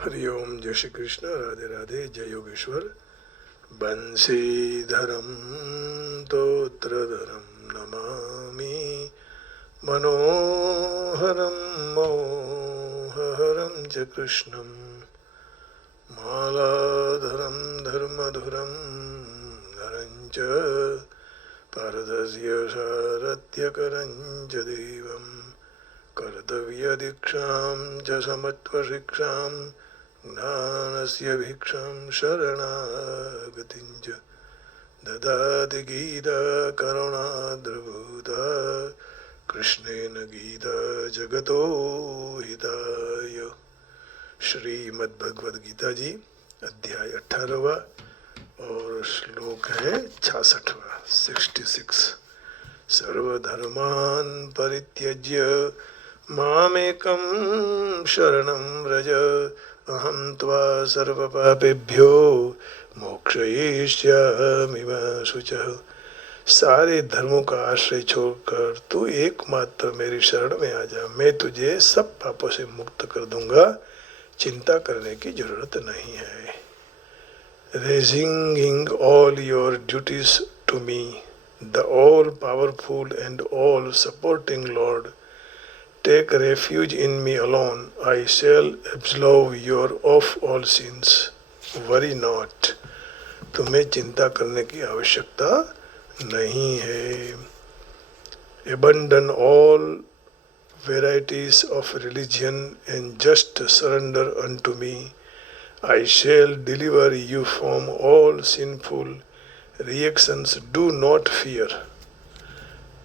हरि ओम, जय श्री कृष्ण, राधे राधे, जय योगेश्वर। बंशीधरम तोत्रधरम नमामि, मनोहरम मोहहरम च कृष्णम, मालाधरम धर्मधुरम धरं च पारदस्य सारथ्यकरं च देवं, कर्तव्यदीक्षां च समत्वशिक्षां, ज्ञानस्य भिक्षां शरणागतिं च ददाति गीता करुणाद्रभूता, कृष्णेन गीता जगतो हिताय। श्रीमद्भगवद गीता जी, अध्याय 18वां और श्लोक है 66वां, 66। सर्वधर्मान् परित्यज्य मामेकं शरणं व्रज, अहं त्वा सर्वपापेभ्यो मोक्षयिष्यामि मा शुचः। सारे धर्मों का आश्रय छोड़कर तू एकमात्र मेरी शरण में आ जा, मैं तुझे सब पापों से मुक्त कर दूंगा, चिंता करने की जरूरत नहीं है। Resigning all your duties to me, the all-powerful and all-supporting Lord, take refuge in me alone. I shall absolve you of all sins. Worry not. तुम्हें चिंता करने की आवश्यकता नहीं है। Abandon all varieties of religion and just surrender unto me. I shall deliver you from all sinful reactions. Do not fear.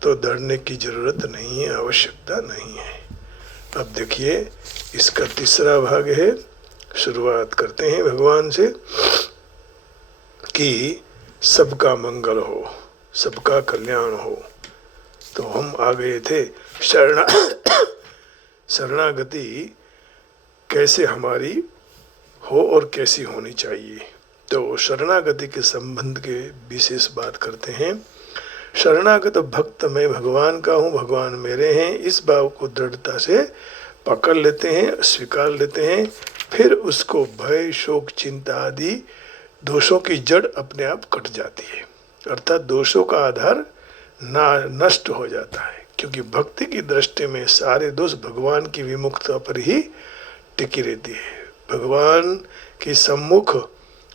तो डरने की जरूरत नहीं है, आवश्यकता नहीं है। अब देखिए, इसका तीसरा भाग है। शुरुआत करते हैं भगवान से कि सबका मंगल हो, सबका कल्याण हो। तो हम आ गए थे शरणागति कैसे हमारी हो और कैसी होनी चाहिए। तो शरणागति के संबंध के विशेष बात करते हैं। शरणागत भक्त मैं भगवान का हूँ, भगवान मेरे हैं, इस भाव को दृढ़ता से पकड़ लेते हैं, स्वीकार लेते हैं। फिर उसको भय, शोक, चिंता आदि दोषों की जड़ अपने आप कट जाती है, अर्थात दोषों का आधार नष्ट हो जाता है। क्योंकि भक्ति की दृष्टि में सारे दोष भगवान की विमुखता पर ही टिकी रहती है। भगवान के सम्मुख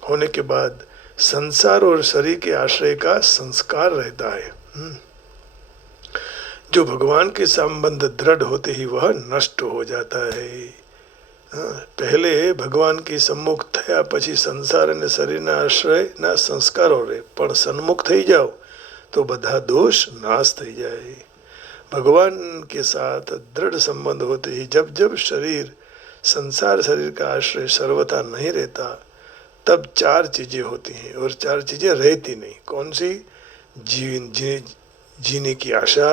होने के बाद संसार और शरीर के आश्रय का संस्कार रहता है। जो भगवान के संबंध दृढ़ होते ही वह नष्ट हो जाता है। पहले भगवान के सम्मुख थया પછી સંસાર અને શરીરના આશ્રય ના સંસ્કારો રહે, પણ સન્મુખ થઈ જાઓ तो બધા दोष नाश થઈ જાય। भगवान के साथ दृढ़ संबंध होते ही जब जब शरीर संसार शरीर का आश्रय सर्वथा नहीं रहता, तब चार चीजें होती हैं और चार चीजें रहती नहीं। कौन सी? जीने की आशा,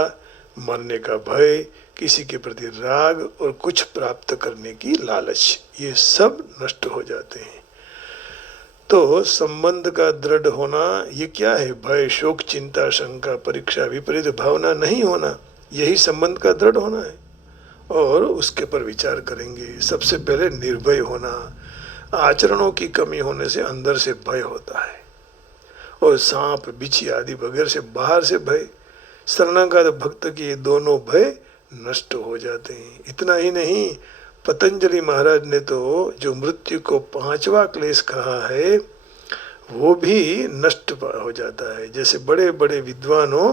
मरने का भय, किसी के प्रति राग और कुछ प्राप्त करने की लालच, ये सब नष्ट हो जाते हैं। तो संबंध का दृढ़ होना ये क्या है? भय, शोक, चिंता, शंका, परीक्षा, विपरीत भावना नहीं होना, यही संबंध का दृढ़ होना है। और उसके पर विचार करेंगे। सबसे पहले निर्भय होना। आचरणों की कमी होने से अंदर से भय होता है, और सांप, बिच्छी आदि वगैरह से बाहर से भय। शरणागत भक्त के दोनों भय नष्ट हो जाते हैं। इतना ही नहीं, पतंजलि महाराज ने तो जो मृत्यु को 5वां क्लेश कहा है वो भी नष्ट हो जाता है। जैसे बड़े बड़े विद्वानो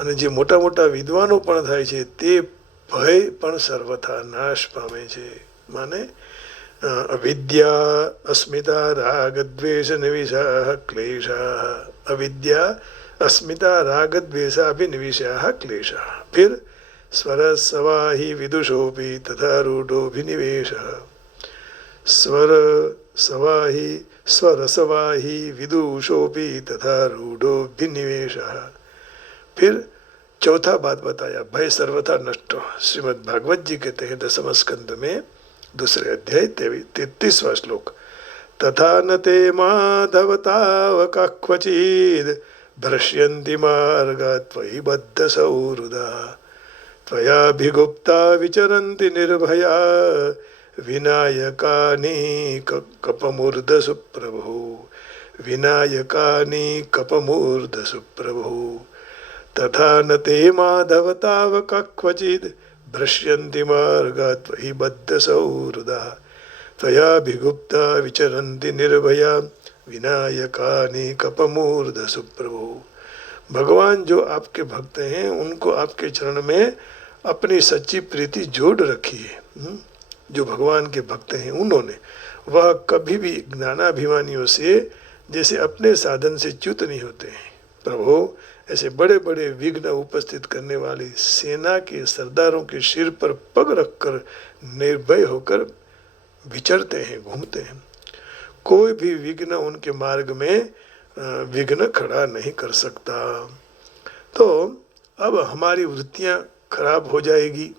અને જે મોટા મોટા વિદ્વાનો પણ થાય છે તે ભય પણ સર્વથા નાશ પામે છે। માને અવિદ્યા, અસ્મિતા, રાગ, દ્વેષ, નિવિષાः ક્લેશાः। अविद्या, अस्मिता, राग, द्वेषाभिनिवेशाः क्लेशाः। फिर स्वर सवाहि विदुषोऽपि तथा रूढोऽभिनिवेशः। स्वर सवाहि स्वर सवाहि विदुषोऽपि तथा रूढोऽभिनिवेशः। फिर चौथा बात बताया, भय सर्वथा नष्ट। श्रीमद् भागवत जी कहते हैं 10वें स्कंद में दूसरे अध्याय 33वां श्लोक, तथा न ते माधव तावका क्वचिद् भ्रश्यन्ति मार्गा त्वयि बद्ध सौहृदा, त्वयाभिगुप्ता विचरन्ति निर्भया विनायकानि कपमूर्धसु प्रभो, विनायकानि कपमूर्धसु प्रभो, तथा न ते माधव तावक क्वचिद् भ्रश्यन्ति मार्गात् त्वयि बद्धसौहृदाः, त्वयाभिगुप्ता विचरन्ति निर्भया विनायकानि कपमूर्धसु प्रभो। भगवान जो आपके भक्त हैं उनको आपके चरण में अपनी सच्ची प्रीति जोड़ रखी है। जो भगवान के भक्त हैं उन्होंने, वह कभी भी ज्ञानाभिमानियों से जैसे अपने साधन से च्युत नहीं होते हैं। प्रभु ऐसे बड़े बड़े विघ्न उपस्थित करने वाली सेना के सरदारों के सिर पर पग रखकर निर्भय होकर विचरते हैं, घूमते हैं। कोई भी विघ्न उनके मार्ग में विघ्न खड़ा नहीं कर सकता। तो अब हमारी वृत्तियां खराब हो जाएगी,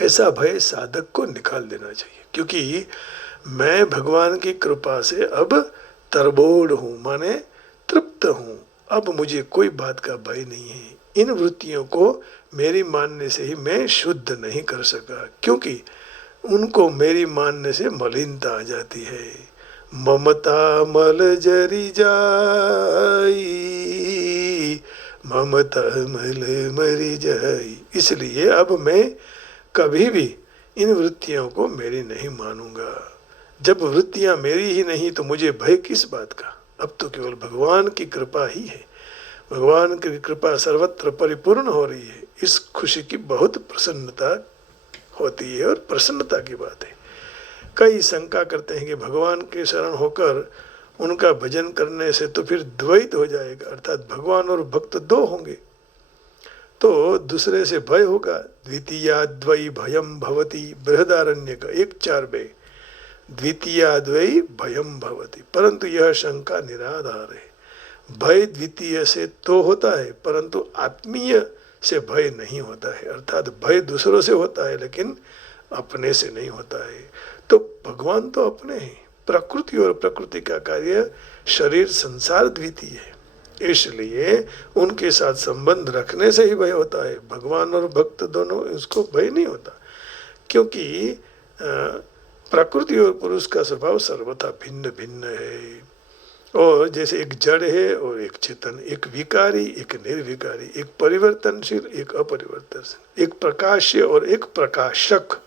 ऐसा भय साधक को निकाल देना चाहिए, क्योंकि मैं भगवान की कृपा से अब तरबोड़ हूँ, माने तृप्त हूँ। अब मुझे कोई बात का भय नहीं है। इन वृत्तियों को मेरी मानने से ही मैं शुद्ध नहीं कर सका, क्योंकि उनको मेरी मानने से मलिनता आ जाती है। ममता मल जरी जाई, ममता मल मरी जाई। इसलिए अब मैं कभी भी इन वृत्तियों को मेरी नहीं मानूंगा। जब वृत्तियां मेरी ही नहीं तो मुझे भय किस बात का। अब तो केवल भगवान की कृपा ही है। भगवान की कृपा सर्वत्र परिपूर्ण हो रही है। इस खुशी की बहुत प्रसन्नता होती है, और प्रसन्नता की बात है। कई शंका करते हैं कि भगवान के शरण होकर उनका भजन करने से तो फिर द्वैत हो जाएगा, अर्थात भगवान और भक्त दो होंगे, तो दूसरे से भय होगा। द्वितीयाद्वै भयम भवति, बृहदारण्य का 1:4 द्वितीयाद्वै भयम भवति। परंतु यह शंका निराधार है। भय द्वितीय से तो होता है, परंतु आत्मीय से भय नहीं होता है। अर्थात भय दूसरों से होता है, लेकिन अपने से नहीं होता है। तो भगवान तो अपने हैं। प्रकृति और प्रकृति का कार्य शरीर संसार द्वितीय है, इसलिए उनके साथ संबंध रखने से ही भय होता है। भगवान और भक्त दोनों, उसको भय नहीं होता, क्योंकि प्रकृति और पुरुष का स्वभाव सर्वथा भिन्न भिन्न है। और जैसे एक जड़ है और एक चेतन, एक विकारी एक निर्विकारी, एक परिवर्तनशील एक अपरिवर्तनशील, एक प्रकाश्य और एक प्रकाशक।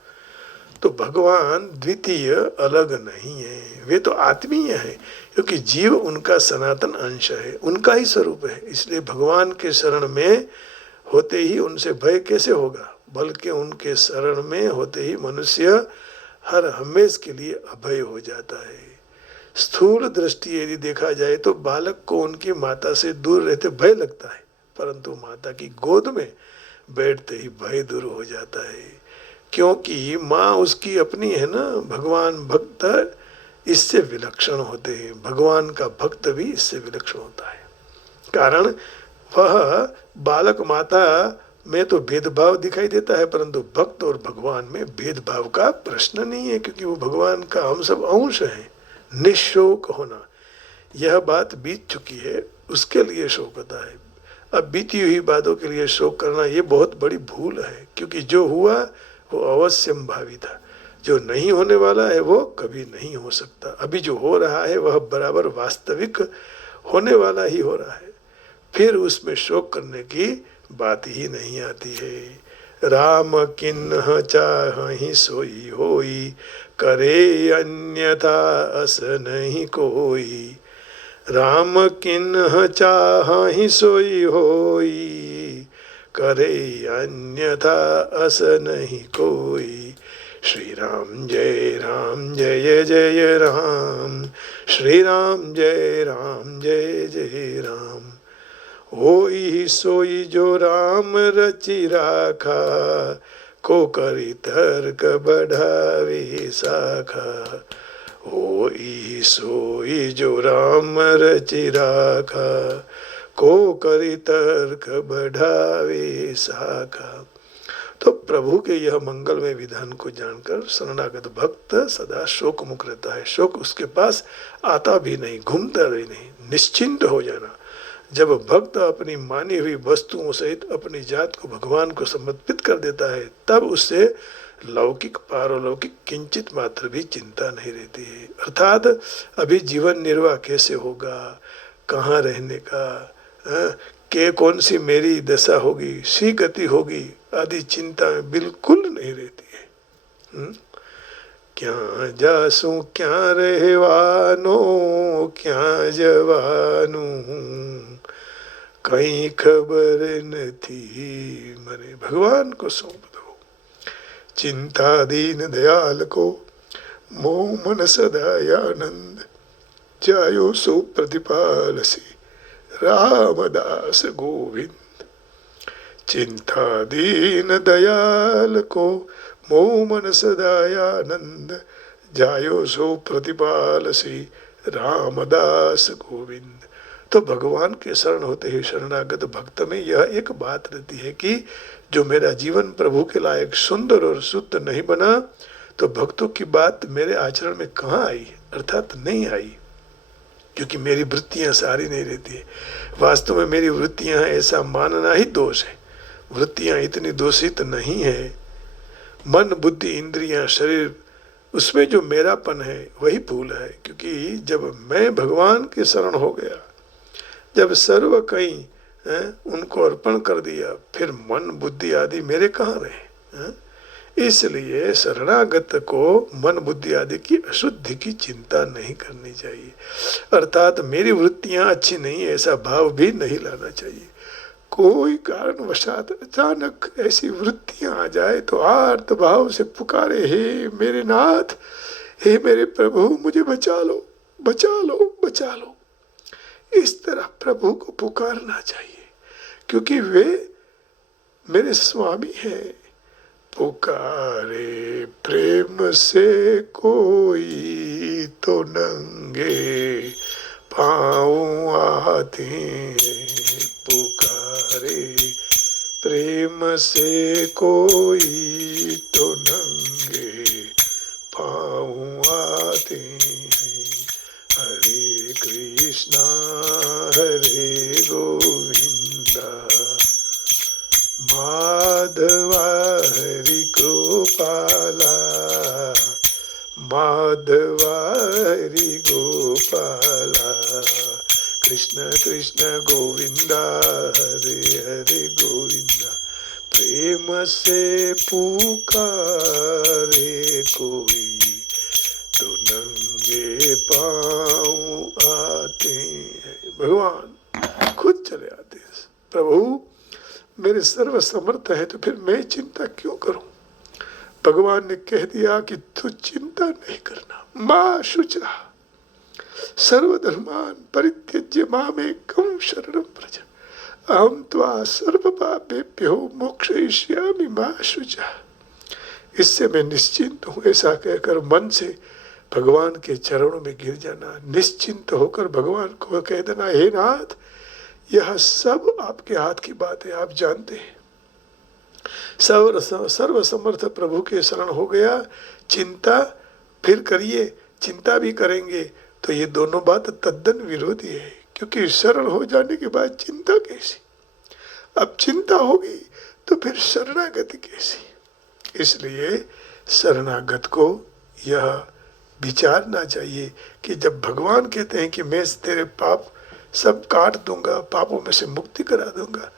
तो भगवान द्वितीय अलग नहीं है, वे तो आत्मीय है, क्योंकि जीव उनका सनातन अंश है, उनका ही स्वरूप है। इसलिए भगवान के शरण में होते ही उनसे भय कैसे होगा, बल्कि उनके शरण में होते ही मनुष्य हर हमेश के लिए अभय हो जाता है। स्थूल दृष्टि यदि देखा जाए तो बालक को उनकी माता से दूर रहते भय लगता है, परंतु माता की गोद में बैठते ही भय दूर हो जाता है, क्योंकि माँ उसकी अपनी है ना। भगवान भक्त इससे विलक्षण होते हैं, भगवान का भक्त भी इससे विलक्षण होता है। कारण वह बालक माता में तो भेदभाव दिखाई देता है, परंतु भक्त और भगवान में भेदभाव का प्रश्न नहीं है, क्योंकि वो भगवान का हम सब अंश हैं। निशोक होना, यह बात बीत चुकी है, उसके लिए शोक होता है। अब बीती हुई बातों के लिए शोक करना ये बहुत बड़ी भूल है, क्योंकि जो हुआ वो अवश्यम भावी था, जो नहीं होने वाला है वो कभी नहीं हो सकता। अभी जो हो रहा है वह बराबर वास्तविक होने वाला ही हो रहा है, फिर उसमें शोक करने की बात ही नहीं आती है। राम किन्ह चाहि सोई होई, करे अन्यथा अस नहीं कोई। राम किन्ह चाहि सोई होई, करे अन्यथा अस नहीं कोई। श्री राम जय जय राम, श्री राम जय जय राम। होई सोई जो राम रचि राखा, को करी तर्क बढ़ावे शाखा। होई सोई जो राम रचि राखा, को करी तर्क बढ़ावे शाखा। तो प्रभु के यह मंगलमय विधान को जानकर शरणागत भक्त सदा शोक मुक्त रहता है। शोक उसके पास आता भी नहीं, घूमता भी नहीं, निश्चिंत हो जाना। जब भक्त अपनी मानी हुई वस्तुओं सहित अपनी जात को भगवान को समर्पित कर देता है, तब उससे लौकिक पारलौकिक किंचित मात्र भी चिंता नहीं रहती है। अर्थात अभी जीवन निर्वाह कैसे होगा, कहाँ रहने का, के कौन सी मेरी दशा होगी, सी गति होगी आदि चिंता बिल्कुल नहीं रहती है। क्या जासू क्या रहवानो क्या जवानू कहीं खबर न थी, मने भगवान को सौंप दो। चिंता दीन दयाल को मोह मन सदायानंद जायो सो प्रतिपाल से रामदास गोविंद। चिंता दीन दयाल को मोह मन सदायानंद जायो सो प्रतिपाल से रामदास गोविंद। तो भगवान के शरण होते ही शरणागत भक्त में यह एक बात रहती है कि जो मेरा जीवन प्रभु के लायक सुंदर और शुद्ध नहीं बना तो भक्तों की बात मेरे आचरण में कहाँ आई, अर्थात नहीं आई, क्योंकि मेरी वृत्तियां सारी नहीं रहती है। वास्तव में मेरी वृत्तियां ऐसा मानना ही दोष है। वृत्तियां इतनी दोषित नहीं है। मन बुद्धि इंद्रियां शरीर, उसमें जो मेरापन है वही भूल है। क्योंकि जब मैं भगवान के शरण हो गया, जब सर्व कहीं उनको अर्पण कर दिया, फिर मन बुद्धि आदि मेरे कहाँ रहे। इसलिए शरणागत को मन बुद्धि आदि की अशुद्धि की चिंता नहीं करनी चाहिए। अर्थात मेरी वृत्तियां अच्छी नहीं ऐसा भाव भी नहीं लाना चाहिए। कोई कारणवशात अचानक ऐसी वृत्तियां आ जाए तो आर्त भाव से पुकारे, हे मेरे नाथ, हे मेरे प्रभु, मुझे बचा लो, बचा लो, बचा लो। इस तरह प्रभु को पुकारना चाहिए, क्योंकि वे मेरे स्वामी हैं। पुकारे प्रेम से कोई तो नंगे पाँव आते, पुकारे प्रेम से कोई तो नंगे पाँव आते। हरे कृष्णा हरे गोविंदा माधवा हरि गोपाला, माधवा हरि गोपाला। कृष्ण कृष्ण गोविंदा हरे हरे गोविंदा। प्रेम से पुकारे कोई तो नंगे पाँव आते हैं। भगवान खुद चले आते हैं। प्रभु मेरे सर्व समर्थ है तो फिर मैं चिंता क्यों करूं। भगवान ने कह दिया कि तू चिंता नहीं करना। माँ शुचा सर्वधर्मान परित्यज्य मामेकं शरणं व्रज अहं त्वा सर्वपापेभ्यो मोक्षयिष्यामि माँ शुचा। इससे मैं निश्चिंत हूँ, ऐसा कहकर मन से भगवान के चरणों में गिर जाना, निश्चिंत होकर भगवान को कह देना, हे नाथ, यह सब आपके हाथ की बात है, आप जानते हैं। सर्व समर्थ प्रभु के शरण हो गया। चिंता फिर करिए, चिंता भी करेंगे तो ये दोनों बात तद्दन विरोधी है। क्योंकि शरण हो जाने के बाद चिंता कैसी, अब चिंता होगी तो फिर शरणागति कैसी। इसलिए शरणागत को यह विचारना चाहिए कि जब भगवान कहते हैं कि मैं तेरे पाप सब काट दूंगा, पापों में से मुक्ति करा दूंगा,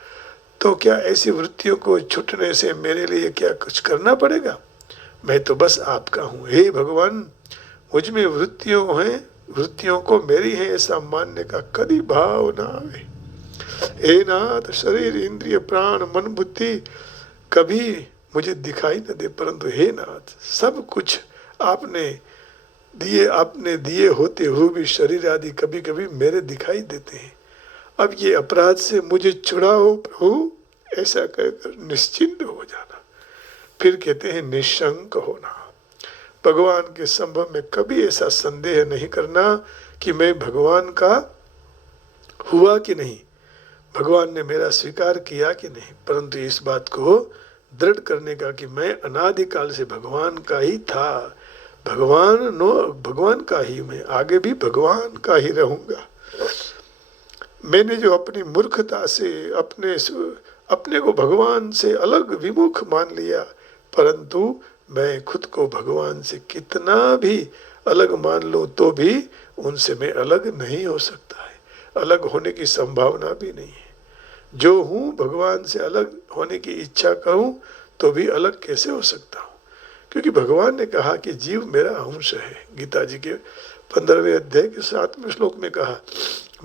तो क्या ऐसी वृत्तियों को छूटने से मेरे लिए क्या कुछ करना पड़ेगा? मैं तो बस आपका हूँ। हे भगवान, मुझ में वृत्तियों हैं, वृत्तियों को मेरी है ऐसा मानने का कभी भाव ना आवे। हे नाथ, शरीर इंद्रिय प्राण मन बुद्धि कभी मुझे दिखाई न दे, परंतु हे नाथ, सब कुछ आपने दिए होते हुए भी शरीर आदि कभी कभी मेरे दिखाई देते हैं। अब ये अपराध से मुझे छुड़ाओ प्रभु, ऐसा कहकर निश्चिंत हो जाना। फिर कहते हैं निशंक होना। भगवान के संभव में कभी ऐसा संदेह नहीं करना कि मैं भगवान का हुआ कि नहीं, भगवान ने मेरा स्वीकार किया कि नहीं, परंतु इस बात को दृढ़ करने का कि मैं अनादिकाल से भगवान का ही था, भगवान का ही मैं आगे भी भगवान का ही रहूंगा। मैंने जो अपनी मूर्खता से अपने को भगवान से अलग विमुख मान लिया, परंतु मैं खुद को भगवान से कितना भी अलग मान लूं तो भी उनसे मैं अलग नहीं हो सकता है, अलग होने की संभावना भी नहीं है। जो हूँ भगवान से अलग होने की इच्छा करूं तो भी अलग कैसे हो सकता हूँ, क्योंकि भगवान ने कहा कि जीव मेरा अंश है। गीता जी के 15वें अध्याय के 7वें श्लोक में कहा,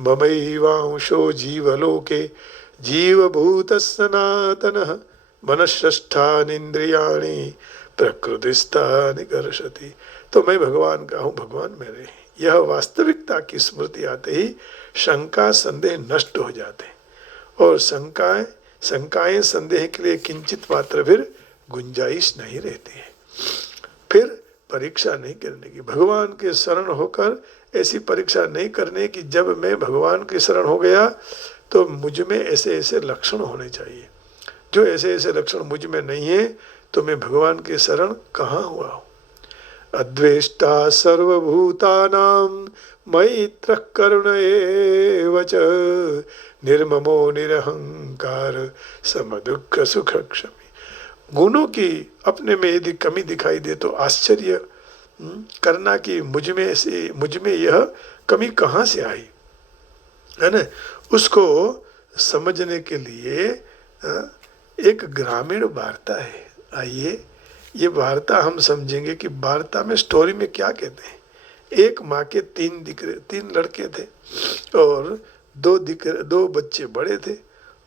ममैवांशो जीवलोके जीवभूत सनातनः मनःषष्ठानींद्रियाणि प्रकृतिस्थानि कर्षति। तो मैं भगवान का हूँ, भगवान मेरे हैं। यह वास्तविकता की स्मृति आते ही शंका संदेह नष्ट हो जाते हैं, और शंकाएं संदेह के लिए किंचित मात्र फिर गुंजाइश नहीं रहती है। फिर परीक्षा नहीं करने की, भगवान के शरण होकर ऐसी परीक्षा नहीं करने की जब मैं भगवान के शरण हो गया तो मुझ में ऐसे ऐसे लक्षण होने चाहिए, जो ऐसे ऐसे लक्षण मुझ में नहीं है तो मैं भगवान के शरण कहाँ हुआ हूँ। अद्वेष्टा सर्वभूतानां मैत्रः करुण एव च निर्ममो निरहंकार समदुःख सुख क्षमी। गुणों की अपने में यदि कमी दिखाई दे तो आश्चर्य करना कि मुझ में यह कमी कहाँ से आई, है ना। उसको समझने के लिए एक ग्रामीण वार्ता है। आइए ये वार्ता हम समझेंगे कि वार्ता में स्टोरी में क्या कहते हैं। एक माँ के तीन लड़के थे और दो बच्चे बड़े थे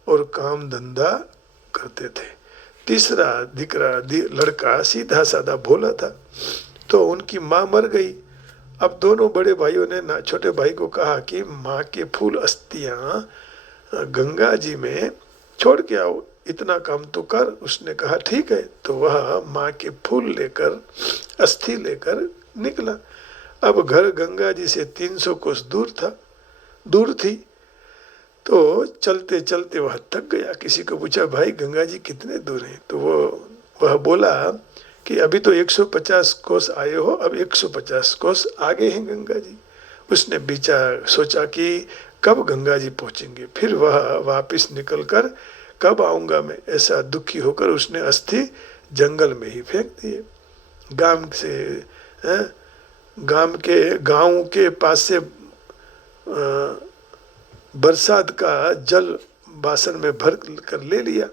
और काम धंधा करते थे। तीसरा लड़का सीधा साधा भोला था। तो उनकी माँ मर गई। अब दोनों बड़े भाइयों ने छोटे भाई को कहा कि माँ के फूल अस्थियां गंगा जी में छोड़ के आओ, इतना काम तो कर। उसने कहा ठीक है। तो वह माँ के फूल लेकर अस्थि लेकर निकला। अब घर गंगा जी से 300 कोस दूर थी। तो चलते चलते वह थक गया। किसी को पूछा, भाई गंगा जी कितने दूर हैं? तो वह बोला कि अभी तो 150 कोस आए हो, अब 150 कोस आगे हैं गंगा जी। उसने सोचा कि कब गंगा जी पहुंचेंगे, फिर वह वापस निकलकर कब आऊंगा मैं, ऐसा दुखी होकर उसने अस्थि जंगल में ही फेंक दिए। गांव के पास से बरसात का जल बासन में भर कर ले लिया,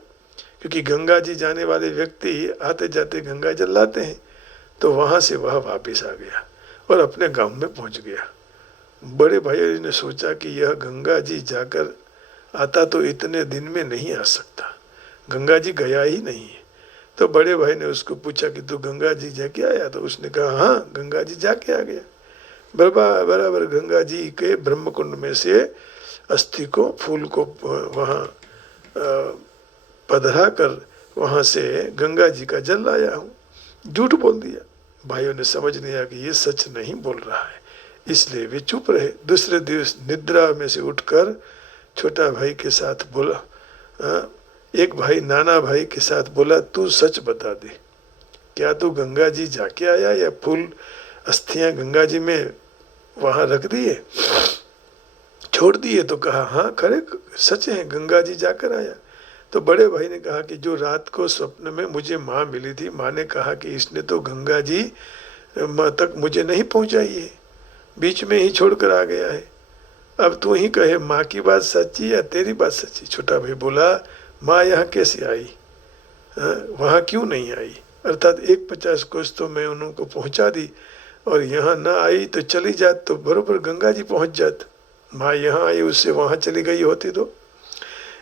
क्योंकि गंगा जी जाने वाले व्यक्ति आते जाते गंगा जल लाते हैं। तो वहां से वह वापस आ गया और अपने गांव में पहुंच गया। बड़े भाई ने सोचा कि यह गंगा जी जाकर आता तो इतने दिन में नहीं आ सकता, गंगा जी गया ही नहीं है। तो बड़े भाई ने उसको पूछा कि तू गंगा जी जाके आया? तो उसने कहा हाँ, गंगा जी जाके आ गया। बराबर गंगा जी के ब्रह्मकुंड में से अस्थि को फूल को वहाँ पधरा कर वहाँ से गंगा जी का जल लाया हूँ। झूठ बोल दिया। भाइयों ने समझ लिया कि ये सच नहीं बोल रहा है, इसलिए वे चुप रहे। दूसरे दिवस निद्रा में से उठकर छोटा भाई के साथ बोला, एक भाई नाना भाई के साथ बोला, तू सच बता दे, क्या तू गंगा जी जाके आया या फूल अस्थियां गंगा जी में वहां रख दिए, छोड़ दिए? तो कहा हाँ खरे सच है, गंगा जी जाकर आया। तो बड़े भाई ने कहा कि जो रात को स्वप्न में मुझे माँ मिली थी, माँ ने कहा कि इसने तो गंगा जी तक मुझे नहीं पहुंचाई है, बीच में ही छोड़कर आ गया है। अब तू ही कहे माँ की बात सच्ची या तेरी बात सच्ची? छोटा भाई बोला, माँ यहाँ कैसे आई, वहाँ क्यों नहीं आई? अर्थात 150 कोस तो मैं उनको पहुँचा दी और यहाँ ना आई तो चली जात तो बरोबर गंगा जी पहुँच जात। माँ यहाँ आई उससे वहाँ चली गई होती तो।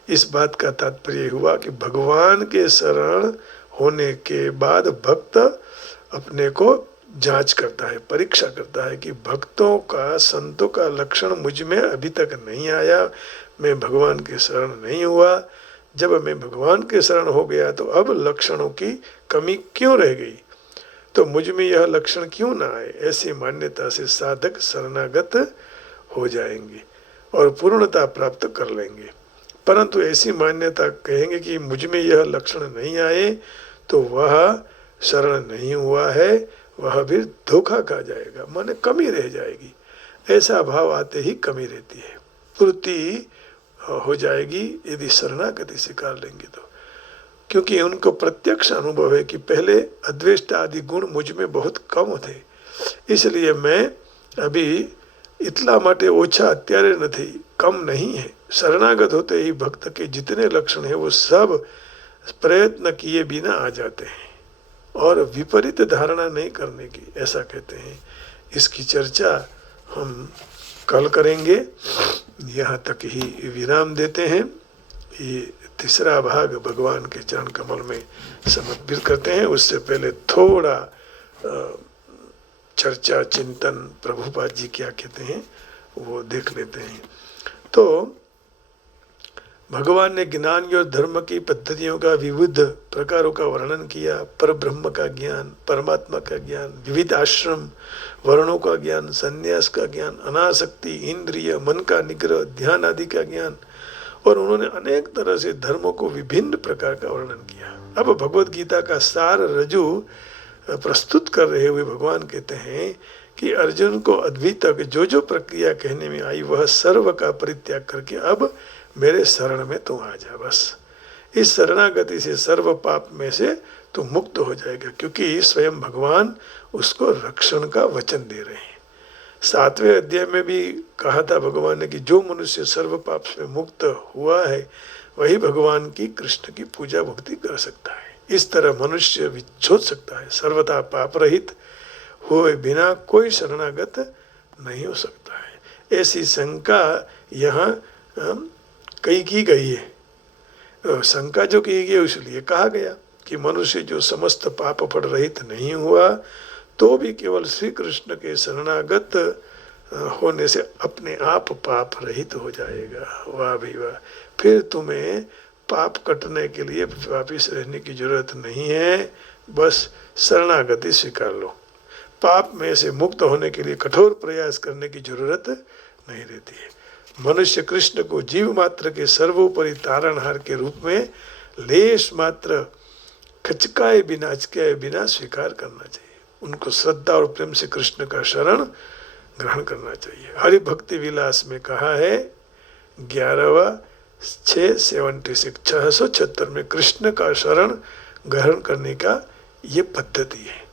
इस बात का तात्पर्य हुआ कि भगवान के शरण होने के बाद भक्त अपने को जांच करता है, परीक्षा करता है कि भक्तों का संतों का लक्षण मुझ में अभी तक नहीं आया, मैं भगवान के शरण नहीं हुआ। जब मैं भगवान के शरण हो गया तो अब लक्षणों की कमी क्यों रह गई, तो मुझ में यह लक्षण क्यों ना आए? ऐसी मान्यता से साधक शरणागत हो जाएंगे और पूर्णता प्राप्त कर लेंगे। परंतु ऐसी मान्यता कहेंगे कि मुझ में यह लक्षण नहीं आए तो वह शरण नहीं हुआ है, वह भी धोखा खा जाएगा, माने कमी रह जाएगी। ऐसा भाव आते ही कमी रहती है, पूर्ति हो जाएगी यदि शरणागति स्वीकार लेंगे तो। क्योंकि उनको प्रत्यक्ष अनुभव है कि पहले अद्वेष्ट आदि गुण मुझ में बहुत कम थे, इसलिए मैं अभी इतला माटे ओछा अत्यारे नहीं, कम नहीं है। शरणागत होते ही भक्त के जितने लक्षण हैं वो सब प्रयत्न किए बिना आ जाते हैं और विपरीत धारणा नहीं करने की, ऐसा कहते हैं। इसकी चर्चा हम कल करेंगे। यहाँ तक ही विराम देते हैं। ये तीसरा भाग भगवान के चरण कमल में समर्पित करते हैं। उससे पहले थोड़ा चर्चा चिंतन प्रभुपाद जी क्या कहते हैं वो देख लेते हैं। तो भगवान ने ज्ञान और धर्म की पद्धतियों का विविध प्रकारों का वर्णन किया। पर ब्रह्म का ज्ञान, परमात्मा का ज्ञान, विविध आश्रम वर्णों का ज्ञान, संन्यास का ज्ञान, अनासक्ति, इंद्रिय, मन का निग्रह, ध्यान आदि का ज्ञान, और उन्होंने अनेक तरह से धर्मों को विभिन्न प्रकार का वर्णन किया। अब भगवत गीता का सार रजु प्रस्तुत कर रहे हुए भगवान कहते हैं कि अर्जुन को अद्वैत तक जो जो प्रक्रिया कहने में आई वह सर्व का परित्याग करके अब मेरे शरण में तू आ जा। बस इस शरणागति से सर्व पाप में से तू मुक्त हो जाएगा, क्योंकि स्वयं भगवान उसको रक्षण का वचन दे रहे हैं। 7वें अध्याय में भी कहा था भगवान ने कि जो मनुष्य सर्व पाप से मुक्त हुआ है वही भगवान की, कृष्ण की पूजा भक्ति कर सकता है। इस तरह मनुष्य विच्छोद सकता है। सर्वथा पाप रहित हुए बिना कोई शरणागत नहीं हो सकता है। ऐसी शंका यहाँ कई की गई है। शंका जो की गई इसलिए कहा गया कि मनुष्य जो समस्त पाप फल रहित नहीं हुआ तो भी केवल श्री कृष्ण के शरणागत होने से अपने आप पाप रहित हो जाएगा। वाह भाई वाह, फिर तुम्हें पाप कटने के लिए वापिस रहने की जरूरत नहीं है, बस शरणागति स्वीकार लो। पाप में से मुक्त होने के लिए कठोर प्रयास करने की जरूरत नहीं रहती है। मनुष्य कृष्ण को जीव मात्र के सर्वोपरि तारणहार के रूप में लेश मात्र खचकाए बिना अचकाए बिना स्वीकार करना चाहिए। उनको श्रद्धा और प्रेम से कृष्ण का शरण ग्रहण करना चाहिए। हरि भक्ति विलास में कहा है 676 में कृष्ण का शरण ग्रहण करने का ये पद्धति है।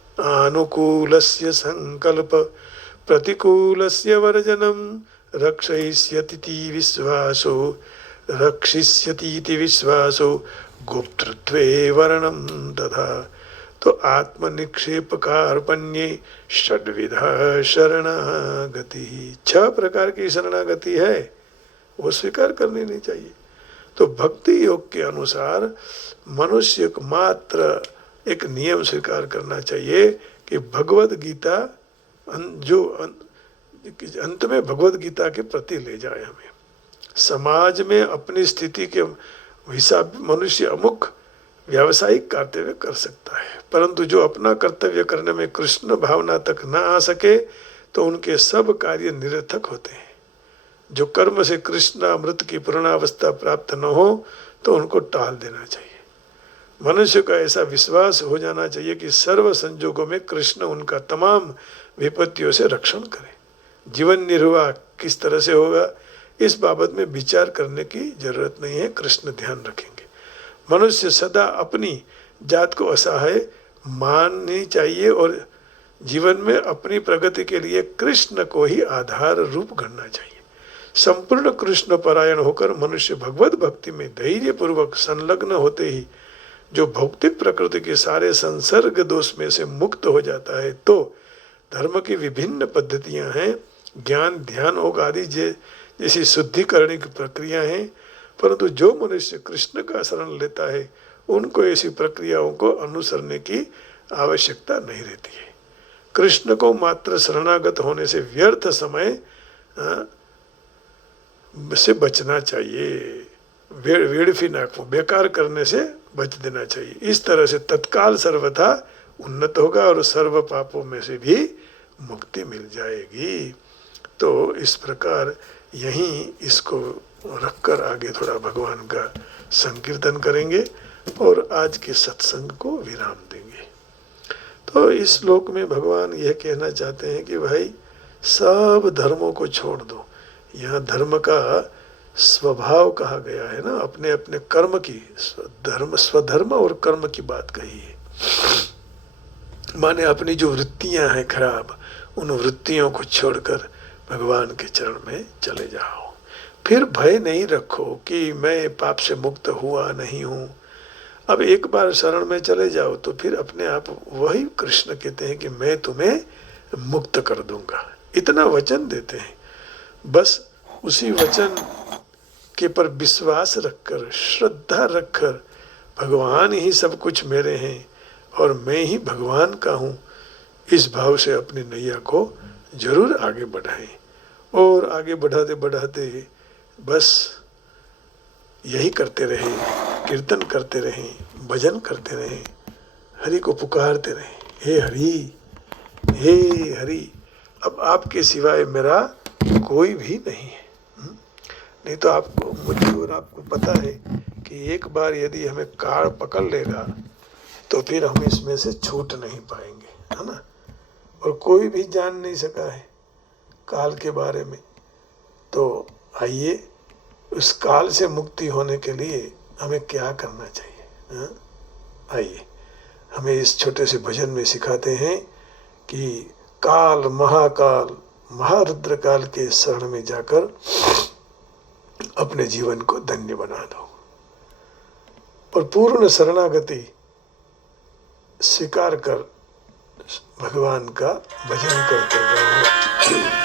अनुकूलस्य संकल्प प्रतिकूलस्य वर्जनम रक्षयिष्यति विश्वासो गुप्तृत्वे वर्णम तथा। तो आत्मनिक्षेप कार्पण्ये षड्विधा शरणागति, 6 प्रकार की शरणागति है, वो स्वीकार करनी नहीं चाहिए। तो भक्ति योग के अनुसार मनुष्य को मात्र एक नियम स्वीकार करना चाहिए कि भगवत गीता जो अंत में भगवत गीता के प्रति ले जाए हमें। समाज में अपनी स्थिति के हिसाब मनुष्य अमुक व्यावसायिक कर्तव्य कर सकता है, परंतु जो अपना कर्तव्य करने में कृष्ण भावना तक न आ सके तो उनके सब कार्य निरर्थक होते हैं। जो कर्म से कृष्ण अमृत की पूर्णावस्था प्राप्त न हो तो उनको टाल देना चाहिए। मनुष्य का ऐसा विश्वास हो जाना चाहिए कि सर्व संजोगों में कृष्ण उनका तमाम विपत्तियों से रक्षण करे। जीवन निर्वाह किस तरह से होगा इस बाबत में विचार करने की जरूरत नहीं है, कृष्ण ध्यान रखेंगे। मनुष्य सदा अपनी जात को असहाय माननी चाहिए और जीवन में अपनी प्रगति के लिए कृष्ण को ही आधार रूप गणना चाहिए। संपूर्ण कृष्ण परायण होकर मनुष्य भगवत भक्ति में धैर्य पूर्वक संलग्न होते ही जो भौतिक प्रकृति के सारे संसर्ग दोष में से मुक्त हो जाता है। तो धर्म की विभिन्न पद्धतियां हैं, ज्ञान ध्यान योग आदि जैसी शुद्धिकरण की प्रक्रिया हैं, परंतु जो मनुष्य कृष्ण का शरण लेता है उनको ऐसी प्रक्रियाओं को अनुसरने की आवश्यकता नहीं रहती है। कृष्ण को मात्र शरणागत होने से व्यर्थ समय से बचना चाहिए, वेड़फी नाक बेकार करने से बच देना चाहिए। इस तरह से तत्काल सर्वथा उन्नत होगा और सर्व पापों में से भी मुक्ति मिल जाएगी। तो इस प्रकार यहीं इसको रखकर आगे थोड़ा भगवान का संकीर्तन करेंगे और आज के सत्संग को विराम देंगे। तो इस श्लोक में भगवान यह कहना चाहते हैं कि भाई सब धर्मों को छोड़ दो। यहाँ धर्म का स्वभाव कहा गया है ना, अपने अपने कर्म की, स्वधर्म और कर्म की बात कही है। माने अपनी जो वृत्तियां हैं खराब, उन वृत्तियों को छोड़कर भगवान के चरण में चले जाओ। फिर भय नहीं रखो कि मैं पाप से मुक्त हुआ नहीं हूँ। अब एक बार शरण में चले जाओ तो फिर अपने आप वही कृष्ण कहते हैं कि मैं तुम्हें मुक्त कर दूंगा, इतना वचन देते हैं। बस उसी वचन के पर विश्वास रखकर, श्रद्धा रखकर, भगवान ही सब कुछ मेरे हैं और मैं ही भगवान का हूँ, इस भाव से अपनी नैया को जरूर आगे बढ़ाएं। और आगे बढ़ाते बढ़ाते बस यही करते रहे, कीर्तन करते रहें, भजन करते रहें, हरि को पुकारते रहें, हे हरि, हे हरि, अब आपके सिवाय मेरा कोई भी नहीं है। नहीं तो आपको, मुझे और आपको पता है कि एक बार यदि हमें काल पकड़ लेगा तो फिर हम इसमें से छूट नहीं पाएंगे, है ना। और कोई भी जान नहीं सका है काल के बारे में। तो आइए, उस काल से मुक्ति होने के लिए हमें क्या करना चाहिए, आइए हमें इस छोटे से भजन में सिखाते हैं कि काल, महाकाल, महारुद्र काल के शरण में जाकर अपने जीवन को धन्य बना दो और पूर्ण शरणागति स्वीकार कर भगवान का भजन करते रहो।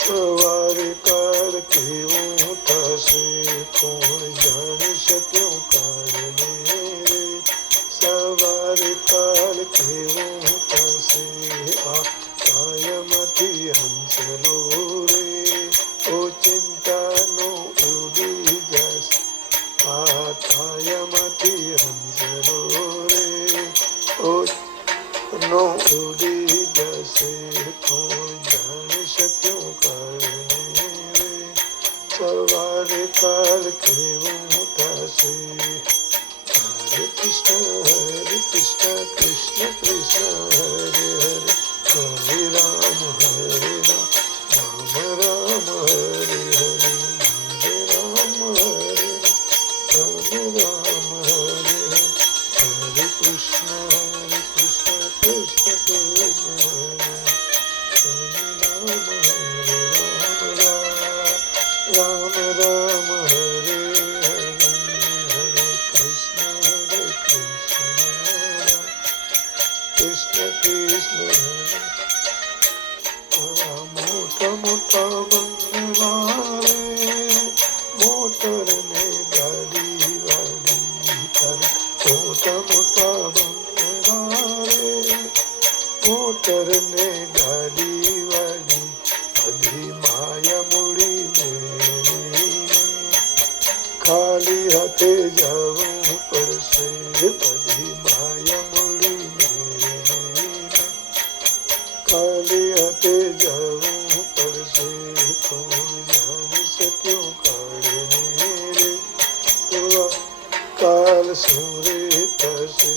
सवारे काल के ऊँटा से कौन जान सक्यों काल मेरे, सवारे काल के ऊँटा से आयमथी हंस लो रे, ओ चिंता नो उड़ी जस, आयमथी हंस लो रे, ओ नो उड़ी जैसे कौन जान सक्यों काल मेरे, सवारे काल के ऊँटा से। हरे कृष्ण कृष्ण कृष्ण हरे हरे, हरे राम राम राम हरे हरे, हरे राम राम हरे हरे, हरे कृष्ण कृष्ण कृष्ण राम राम हरे हरे, हरे कृष्ण कृष्ण कृष्ण हरे। मोटा मोटा बनने वाले मोटर में गाड़ी वाली कर, मोटा मोटा बनने वाले मोटर ने गाड़ी वाली, बधी माया मुड़ी मेरी, खाली हाथे जाऊं पर से, बधी माया मुड़ी मेरी, खाली हाथे जाऊं पर से, कौन जान सक्यों काल मेरे, काल सूरे तसे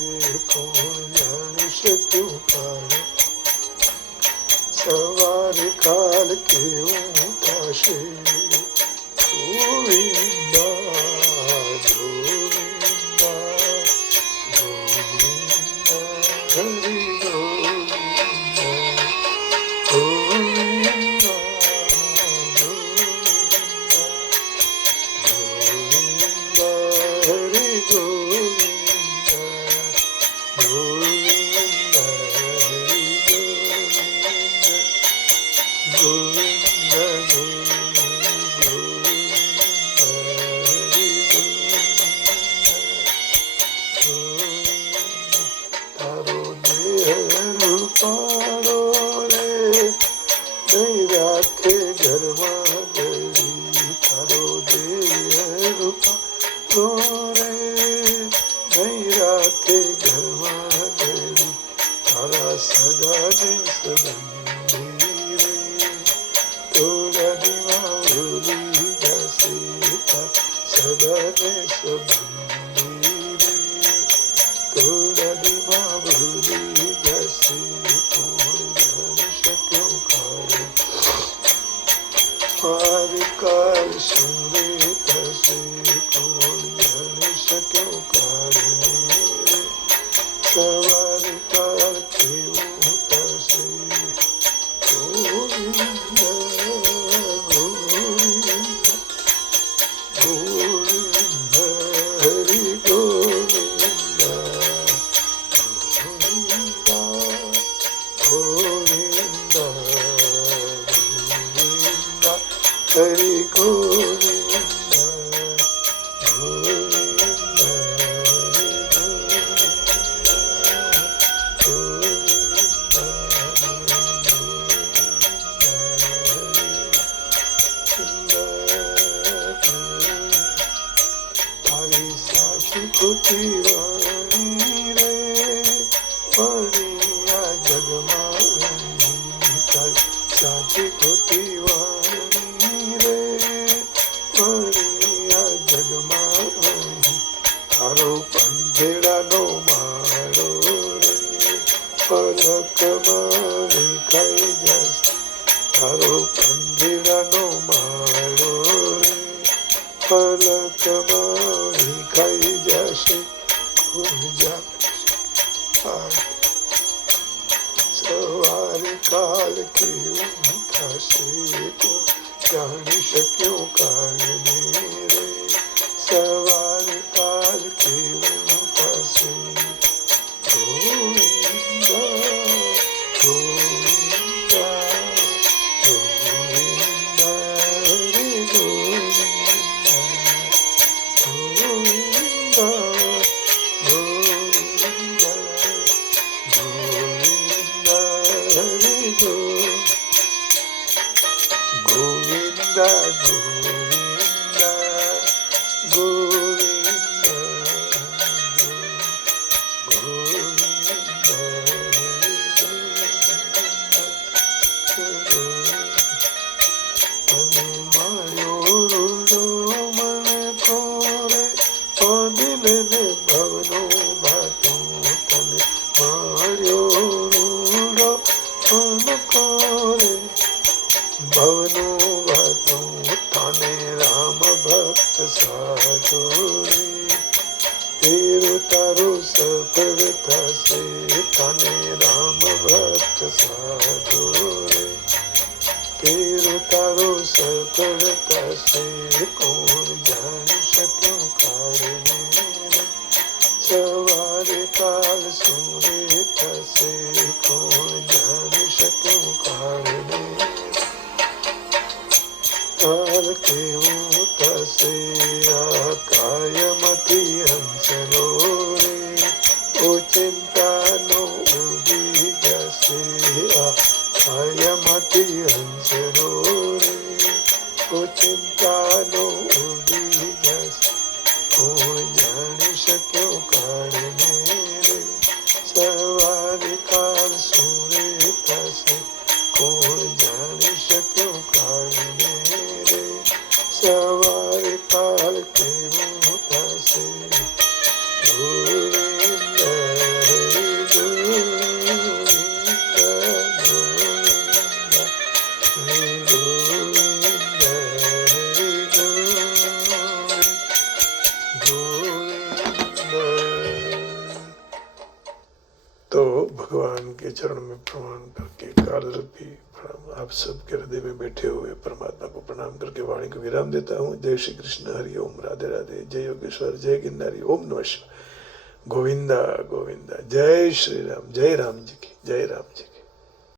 कौन जान सक्यों काल, सवार काल के ऊँटा से, गोविंदा गोविंदा गोविंदा, हरि गोविंदा गोविंदा गोविंदा, हरि गोविंदा गोविंदा, हरि गोविंदा गोविंदा गोविंदा, हरि गोविंदा। तारो देह रूपारो रे, नहीं राखे घर गड़ी, तारो देह रूपारो रे, नहीं राखे घर गड़ी, तारा सदा नहीं संबंधी रे, तोरा दिवा કાલ સુરે થશે કોણ જાણી શક્યો કાળને રે સવાર કાળ કેવું થશે ગોવિંદ ગોવિંદ ગોવિંદ હરિ ગોવિંદ ગોવિંદ હરિ ગોવિંદ તારી સાચી ખોટી વાણી રે વાણી આ જગમાં તારી સાચી ખોટી વાણી રે વાણી આ જગમાં તારો પંજેડાનો માળો રે પલકમાં ખાઈ જશે તારો પંજેડાનો માળો રે પલકમાં ખાઈ જશે કોણ જાણે સવારે કાલ કેવું થશે કો જાણી શક્યો કાળને રે સવારે કાલ કેવું થશે ગોવિંદ ગોવિંદ ગોવિંદ હરિ ગોવિંદ ગોવિંદ ગોવિંદ ગોવિંદ હરિ ગોવિંદ ગોવિંદ ગોવિંદ અને માયો રૂડો મને કોરે દિલને ભવનો ભાતો તને માર્યો રૂડો મને કોરે ભવનો ભાતો તને રામ ભક્ત સાજો રે તેરો તારો સફળ થશે તને રામ ભક્ત સાજો રે તેરો તારો સફળ થશે કોણ જાણી શક્યો કાળને રે સવારે કાલ સુરે થશે કોણ જાણી શક્યો કાળને કાલ કેવું થશે આ કાયમથી હંસલો રે ઓ ચિંતાનો ઉડી જશે આ કાયમથી હંસલો રે ઓ ચિંતાનો ઉડી જશે કોણ જાણી શક્યો કાળને રે સવારે કાલ સુરે થશે કોણ જાણી શક્યો કાળને રે સવારે કાલ કેવું થશે ગોવિંદ હરિ ગોવિંદ ગોવિંદ હરિ ગોવિંદ હરિ ગોવિંદ तो भगवान के चरण में प्रणाम करके काल रूपी प्रणाम आप सबके हृदय में बैठे हुए परमात्मा को प्रणाम करके वाणी को विराम देता हूँ। जय श्री कृष्ण, हरि ओम, राधे राधे, जय योगेश्वर, जय गिरनारी, ओम नमः शिवाय, गोविंदा गोविंदा, जय श्री राम, जय राम जी की, जय राम जी की।